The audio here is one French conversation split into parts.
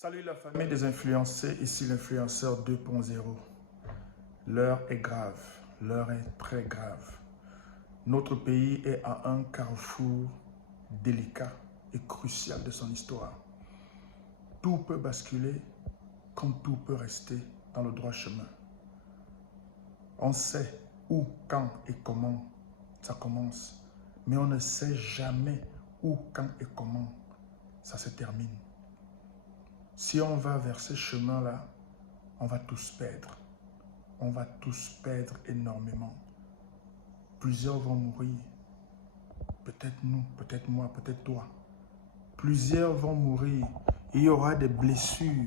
Salut la famille des influencés, ici l'influenceur 2.0. L'heure est grave, l'heure est très grave. Notre pays est à un carrefour délicat et crucial de son histoire. Tout peut basculer comme tout peut rester dans le droit chemin. On sait où, quand et comment ça commence, mais on ne sait jamais où, quand et comment ça se termine. Si on va vers ce chemin-là, on va tous perdre. On va tous perdre énormément. Plusieurs vont mourir. Peut-être nous, peut-être moi, peut-être toi. Plusieurs vont mourir. Il y aura des blessures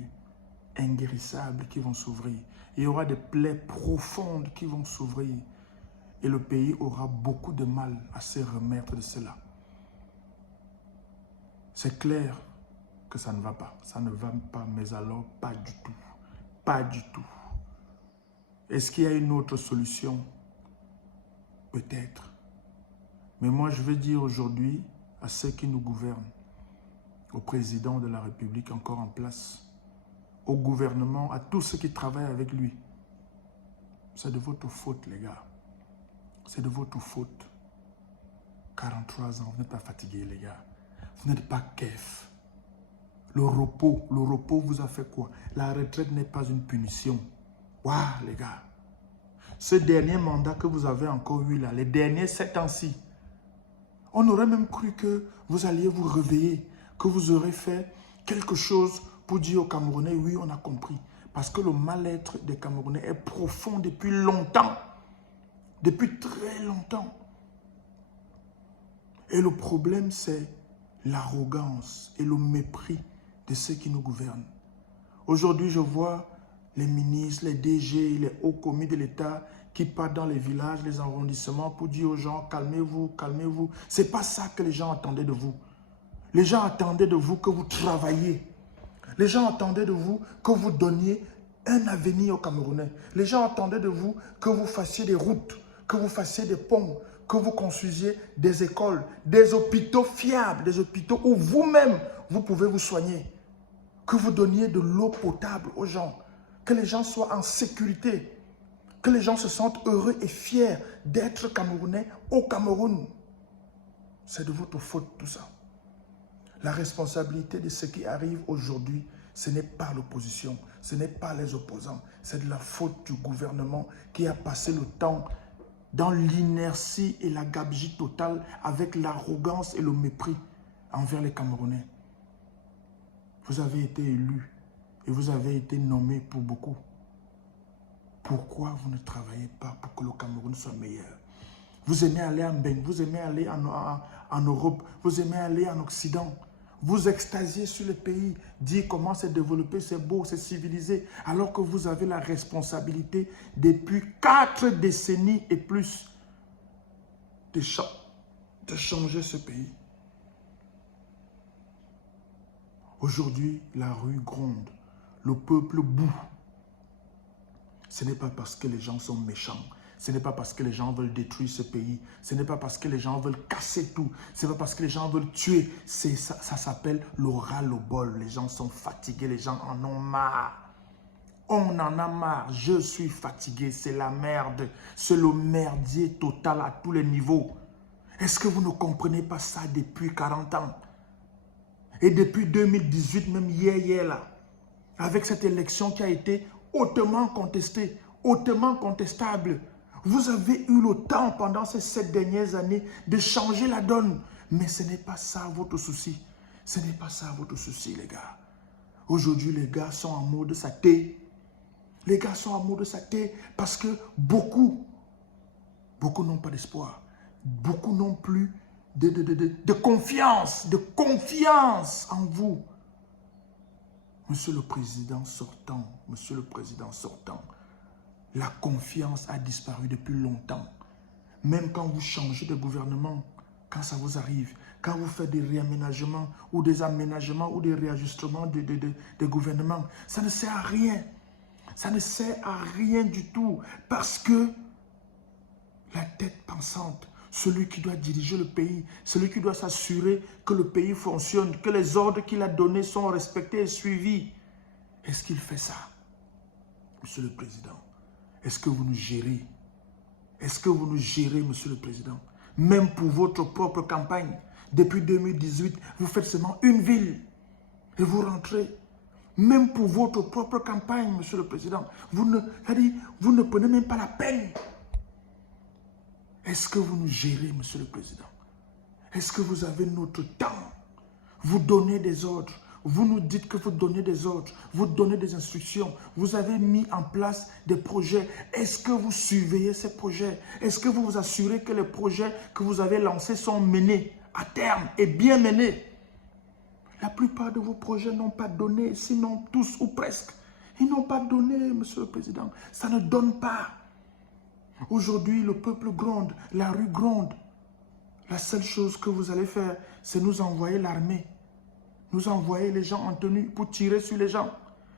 inguérissables qui vont s'ouvrir. Il y aura des plaies profondes qui vont s'ouvrir. Et le pays aura beaucoup de mal à se remettre de cela. C'est clair que ça ne va pas. Ça ne va pas, mais alors pas du tout. Pas du tout. Est-ce qu'il y a une autre solution? Peut-être. Mais moi, je veux dire aujourd'hui à ceux qui nous gouvernent, au président de la République encore en place, au gouvernement, à tous ceux qui travaillent avec lui, c'est de votre faute, les gars. C'est de votre faute. 43 ans, vous n'êtes pas fatigués, les gars. Vous n'êtes pas kef. Le repos vous a fait quoi? La retraite n'est pas une punition. Waouh, les gars. Ce dernier mandat que vous avez encore eu là, les derniers 7 ans-ci, on aurait même cru que vous alliez vous réveiller, que vous aurez fait quelque chose pour dire aux Camerounais, oui, on a compris. Parce que le mal-être des Camerounais est profond depuis longtemps. Depuis très longtemps. Et le problème, c'est l'arrogance et le mépris de ceux qui nous gouvernent. Aujourd'hui, je vois les ministres, les DG, les hauts commis de l'État qui partent dans les villages, les arrondissements pour dire aux gens, calmez-vous, calmez-vous. Ce n'est pas ça que les gens attendaient de vous. Les gens attendaient de vous que vous travailliez. Les gens attendaient de vous que vous donniez un avenir aux Camerounais. Les gens attendaient de vous que vous fassiez des routes, que vous fassiez des ponts, que vous construisiez des écoles, des hôpitaux fiables, des hôpitaux où vous-même, vous pouvez vous soigner. Que vous donniez de l'eau potable aux gens. Que les gens soient en sécurité. Que les gens se sentent heureux et fiers d'être Camerounais au Cameroun. C'est de votre faute tout ça. La responsabilité de ce qui arrive aujourd'hui, ce n'est pas l'opposition, ce n'est pas les opposants. C'est de la faute du gouvernement qui a passé le temps dans l'inertie et la gabegie totale avec l'arrogance et le mépris envers les Camerounais. Vous avez été élu et vous avez été nommé pour beaucoup. Pourquoi vous ne travaillez pas pour que le Cameroun soit meilleur? Vous aimez aller en Beng, vous aimez aller en Europe, vous aimez aller en Occident. Vous extasiez sur le pays, dire comment c'est développé, c'est beau, c'est civilisé, alors que vous avez la responsabilité depuis 4 décennies et plus de changer ce pays. Aujourd'hui, la rue gronde, le peuple boue. Ce n'est pas parce que les gens sont méchants. Ce n'est pas parce que les gens veulent détruire ce pays. Ce n'est pas parce que les gens veulent casser tout. Ce n'est pas parce que les gens veulent tuer. Ça s'appelle le ras-le-bol. Les gens sont fatigués. Les gens en ont marre. On en a marre. Je suis fatigué. C'est la merde. C'est le merdier total à tous les niveaux. Est-ce que vous ne comprenez pas ça depuis 40 ans? Et depuis 2018, même hier là, avec cette élection qui a été hautement contestée, hautement contestable. Vous avez eu le temps pendant ces 7 dernières années de changer la donne. Mais ce n'est pas ça votre souci. Ce n'est pas ça votre souci, les gars. Aujourd'hui, les gars sont en mode saté. Les gars sont en mode saté parce que beaucoup n'ont pas d'espoir. Beaucoup n'ont plus de confiance en vous. Monsieur le Président sortant, la confiance a disparu depuis longtemps. Même quand vous changez de gouvernement, quand ça vous arrive, quand vous faites des réaménagements ou des aménagements ou des réajustements de gouvernement, ça ne sert à rien. Ça ne sert à rien du tout parce que la tête pensante, celui qui doit diriger le pays, celui qui doit s'assurer que le pays fonctionne, que les ordres qu'il a donnés sont respectés et suivis. Est-ce qu'il fait ça, Monsieur le Président? Est-ce que vous nous gérez? Est-ce que vous nous gérez, Monsieur le Président? Même pour votre propre campagne, depuis 2018, vous faites seulement une ville et vous rentrez. Même pour votre propre campagne, Monsieur le Président, vous ne prenez même pas la peine. Est-ce que vous nous gérez, Monsieur le Président? Est-ce que vous avez notre temps? Vous donnez des ordres. Vous nous dites que vous donnez des ordres. Vous donnez des instructions. Vous avez mis en place des projets. Est-ce que vous surveillez ces projets? Est-ce que vous vous assurez que les projets que vous avez lancés sont menés à terme et bien menés? La plupart de vos projets n'ont pas donné, sinon tous ou presque. Ils n'ont pas donné, Monsieur le Président. Ça ne donne pas. Aujourd'hui, le peuple gronde, la rue gronde. La seule chose que vous allez faire, c'est nous envoyer l'armée. Nous envoyer les gens en tenue pour tirer sur les gens.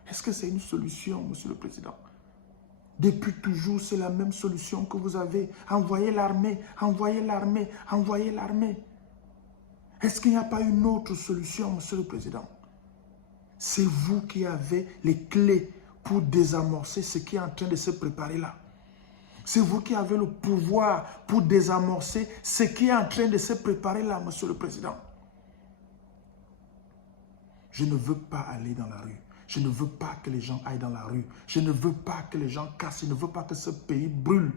Est-ce que c'est une solution, Monsieur le Président? Depuis toujours, c'est la même solution que vous avez. Envoyer l'armée, envoyer l'armée, envoyer l'armée. Est-ce qu'il n'y a pas une autre solution, Monsieur le Président? C'est vous qui avez les clés pour désamorcer ce qui est en train de se préparer là. C'est vous qui avez le pouvoir pour désamorcer ce qui est en train de se préparer là, Monsieur le Président. Je ne veux pas aller dans la rue. Je ne veux pas que les gens aillent dans la rue. Je ne veux pas que les gens cassent. Je ne veux pas que ce pays brûle.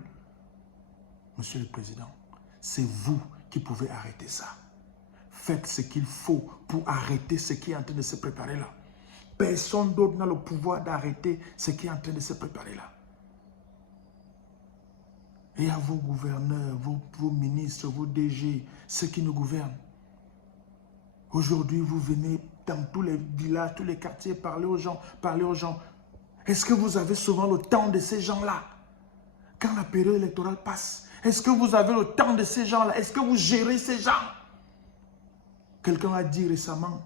Monsieur le Président, c'est vous qui pouvez arrêter ça. Faites ce qu'il faut pour arrêter ce qui est en train de se préparer là. Personne d'autre n'a le pouvoir d'arrêter ce qui est en train de se préparer là. Et à vos gouverneurs, vos ministres, vos DG, ceux qui nous gouvernent. Aujourd'hui, vous venez dans tous les villages, tous les quartiers, parler aux gens, parler aux gens. Est-ce que vous avez souvent le temps de ces gens-là? Quand la période électorale passe, est-ce que vous avez le temps de ces gens-là? Est-ce que vous gérez ces gens? Quelqu'un a dit récemment,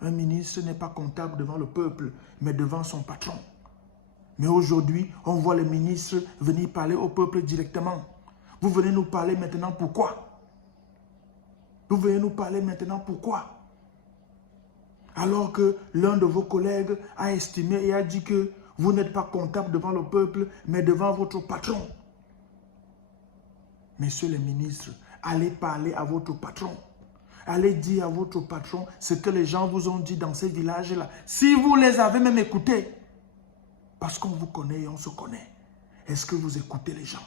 un ministre n'est pas comptable devant le peuple, mais devant son patron. Mais aujourd'hui, on voit les ministres venir parler au peuple directement. Vous venez nous parler maintenant pourquoi? Vous venez nous parler maintenant pourquoi? Alors que l'un de vos collègues a estimé et a dit que vous n'êtes pas comptable devant le peuple, mais devant votre patron. Messieurs les ministres, allez parler à votre patron. Allez dire à votre patron ce que les gens vous ont dit dans ces villages-là. Si vous les avez même écoutés, parce qu'on vous connaît et on se connaît. Est-ce que vous écoutez les gens?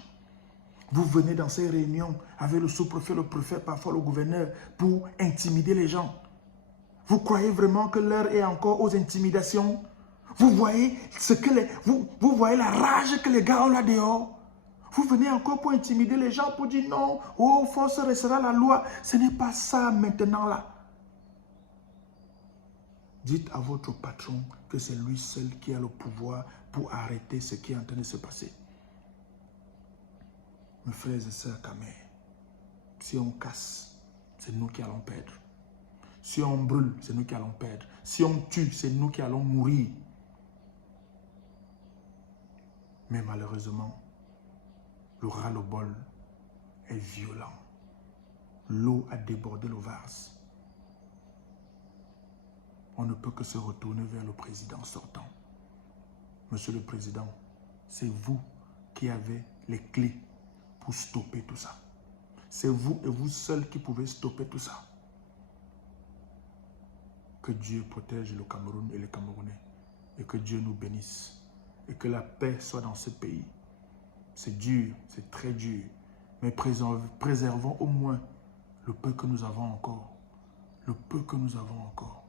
Vous venez dans ces réunions avec le sous-préfet, le préfet, parfois le gouverneur, pour intimider les gens. Vous croyez vraiment que l'heure est encore aux intimidations? Vous voyez, vous voyez la rage que les gars ont là dehors? Vous venez encore pour intimider les gens, pour dire non, oh, force restera la loi. Ce n'est pas ça maintenant là. Dites à votre patron que c'est lui seul qui a le pouvoir pour arrêter ce qui est en train de se passer. Mes frères et sœurs Kamé, si on casse, c'est nous qui allons perdre. Si on brûle, c'est nous qui allons perdre. Si on tue, c'est nous qui allons mourir. Mais malheureusement, le ras-le-bol est violent. L'eau a débordé le vase. On ne peut que se retourner vers le président sortant. Monsieur le Président, c'est vous qui avez les clés pour stopper tout ça. C'est vous et vous seul qui pouvez stopper tout ça. Que Dieu protège le Cameroun et les Camerounais. Et que Dieu nous bénisse. Et que la paix soit dans ce pays. C'est dur, c'est très dur. Mais préservons au moins le peu que nous avons encore. Le peu que nous avons encore.